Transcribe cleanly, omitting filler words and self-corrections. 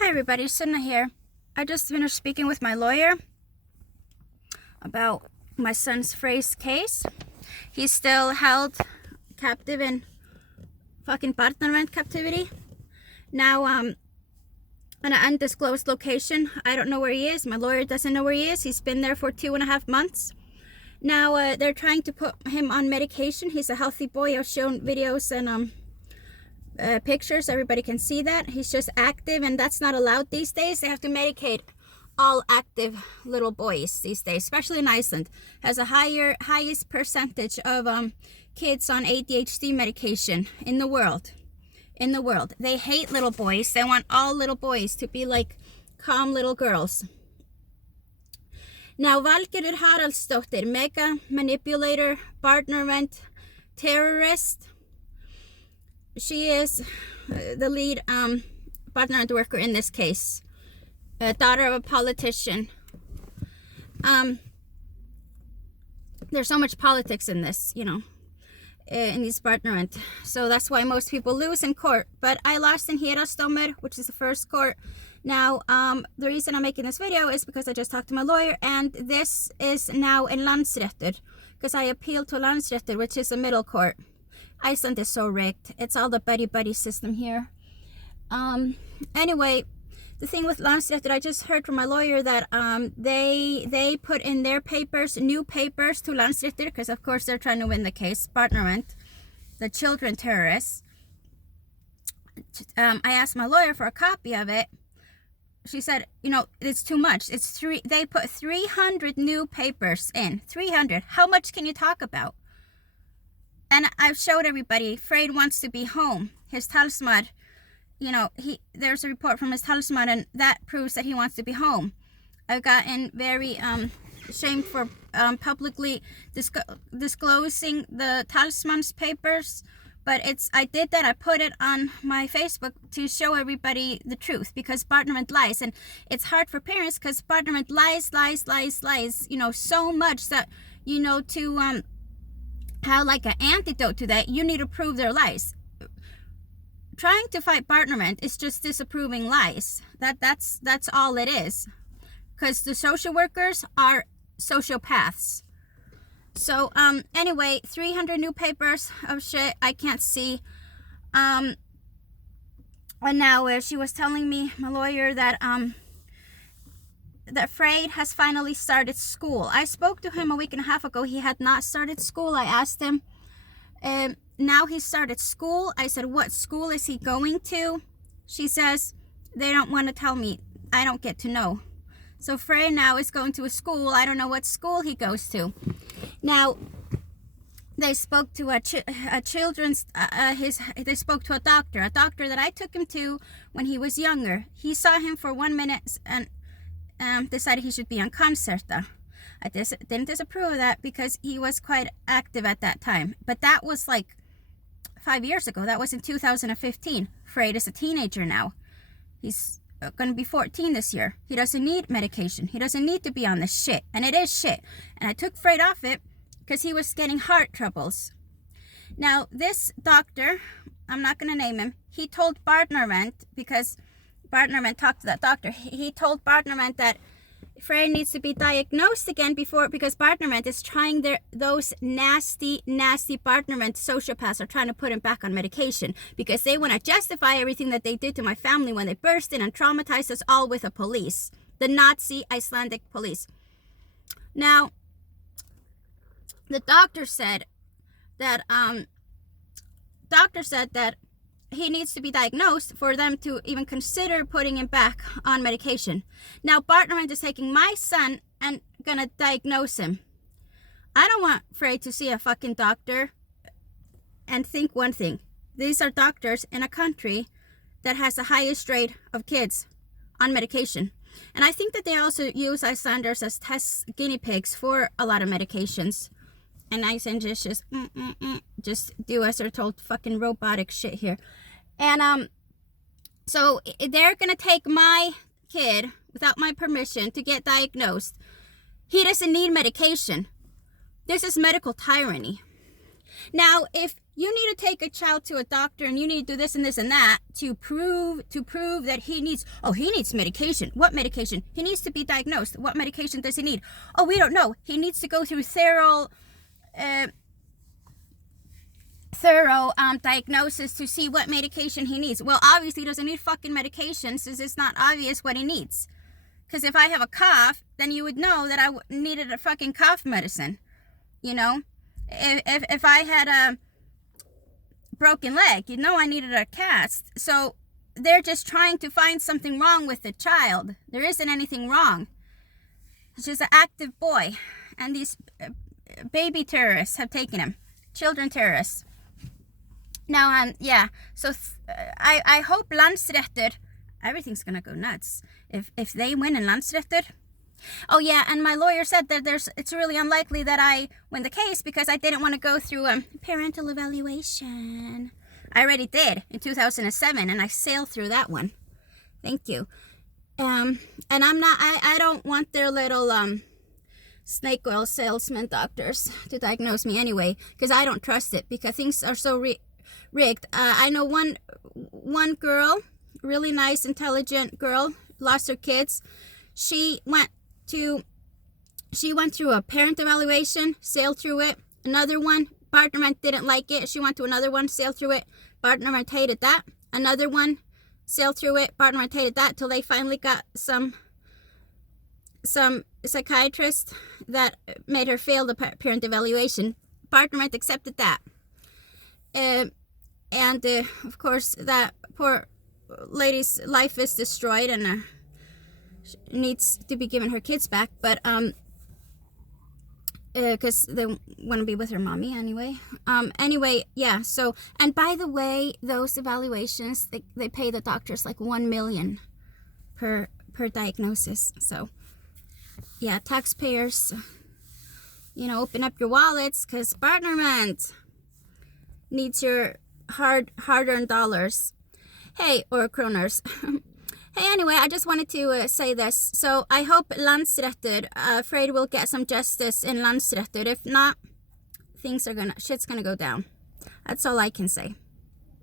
Hi everybody, Sunna here. I just finished speaking with my lawyer about my son's Frey's case. He's still held captive in fucking Barnavernd captivity. Now, in an undisclosed location. I don't know where he is. My lawyer doesn't know where he is. He's been there for 2.5 months. Now, they're trying to put him on medication. He's a healthy boy. I've shown videos and pictures. Everybody can see that. He's just active, and that's not allowed these days. They have to medicate all active little boys these days, especially in Iceland. Has a highest percentage of kids on ADHD medication in the world. They hate little boys. They want all little boys to be like calm little girls. Now, Valgerður Haraldsdóttir, mega manipulator, Barnavernd terrorist. She is the lead Barnavernd worker in this case. Daughter of a politician. There's so much politics in this, in these Barnavernd. So that's why most people lose in court. But I lost in Héraðsdómur, which is the first court. Now, the reason I'm making this video is because I just talked to my lawyer, and this is now in Landsréttur, because I appealed to Landsréttur, which is a middle court. Iceland is so rigged. It's all the buddy system here. Anyway, the thing with Landsréttur, I just heard from my lawyer that they put in their papers, new papers to Landsréttur, because of course they're trying to win the case. Barnavernd, the children terrorists. I asked my lawyer for a copy of it. She said, it's too much. They put 300 new papers in. 300. How much can you talk about? And I've showed everybody, Freyr wants to be home. His talsmaður, there's a report from his talsmaður, and that proves that he wants to be home. I've gotten very ashamed for publicly disclosing the talsman's papers. But I did that. I put it on my Facebook to show everybody the truth, because Barnavernd lies. And it's hard for parents because Barnavernd lies, so much that, to have like an antidote to that, you need to prove their lies. Trying to fight Barnavernd is just disapproving lies. That's all it is. Because the social workers are sociopaths. So, anyway, 300 new papers of shit I can't see. And now she was telling me, my lawyer, that Freyr has finally started school. I spoke to him a week and a half ago. He had not started school. I asked him. Now he started school. I said, what school is he going to? She says, they don't want to tell me. I don't get to know. So Freyr now is going to a school. I don't know what school he goes to. Now, they spoke to they spoke to a doctor that I took him to when he was younger. He saw him for 1 minute and decided he should be on concerta. I didn't disapprove of that because he was quite active at that time. But that was like 5 years ago. That was in 2015. Freyr is a teenager now. He's going to be 14 this year. He doesn't need medication. He doesn't need to be on this shit. And it is shit. And I took Freyr off it because he was getting heart troubles. Now, this doctor, I'm not going to name him, he told Barnavernd, because Barnavernd talked to that doctor, he told Barnavernd that Freyr needs to be diagnosed again because Barnavernd is trying those nasty Barnavernd sociopaths are trying to put him back on medication because they want to justify everything that they did to my family when they burst in and traumatized us all with the police, the Nazi Icelandic police. Now, the doctor said that he needs to be diagnosed for them to even consider putting him back on medication. Now, Barnavernd is taking my son and gonna diagnose him. I don't want Freyr to see a fucking doctor and think one thing. These are doctors in a country that has the highest rate of kids on medication. And I think that they also use Icelanders as test guinea pigs for a lot of medications. And Icelanders just do as they're told, fucking robotic shit here. And so they're gonna take my kid without my permission to get diagnosed. He doesn't need medication. This is medical tyranny. Now, if you need to take a child to a doctor and you need to do this and this and that to prove that he needs medication. What medication? He needs to be diagnosed. What medication does he need? Oh, we don't know. He needs to go through thorough diagnosis to see what medication he needs. Well, obviously he doesn't need fucking medication since it's not obvious what he needs. Because if I have a cough, then you would know that I needed a fucking cough medicine. You know? If I had a broken leg, you know I needed a cast. So they're just trying to find something wrong with the child. There isn't anything wrong. It's just an active boy. And these baby terrorists have taken him. Children terrorists. Now, yeah. So I hope Landsréttur, everything's going to go nuts. If they win in Landsréttur. Oh yeah, and my lawyer said that it's really unlikely that I win the case because I didn't want to go through a parental evaluation. I already did in 2007, and I sailed through that one. Thank you. And I don't want their little snake oil salesman doctors to diagnose me anyway, because I don't trust it, because things are so rigged. I know one girl, really nice, intelligent girl, lost her kids. She went through a parent evaluation, sailed through it. Another one, Barnavernd didn't like it. She went to another one, sailed through it. Barnavernd hated that. Another one, sailed through it. Barnavernd hated that till they finally got some psychiatrist that made her fail the parent evaluation. Barnavernd accepted that. And of course, that poor lady's life is destroyed and needs to be given her kids back, but because they want to be with her mommy anyway. Anyway, yeah. So, and by the way, those evaluations, they pay the doctors like $1 million per diagnosis. So, yeah, taxpayers, open up your wallets, because Barnavernd needs your hard-earned dollars. Hey, or kroners. Hey, anyway, I just wanted to say this. So I hope Landsréttur, afraid we'll get some justice in Landsréttur. If not, shit's gonna go down. That's all I can say.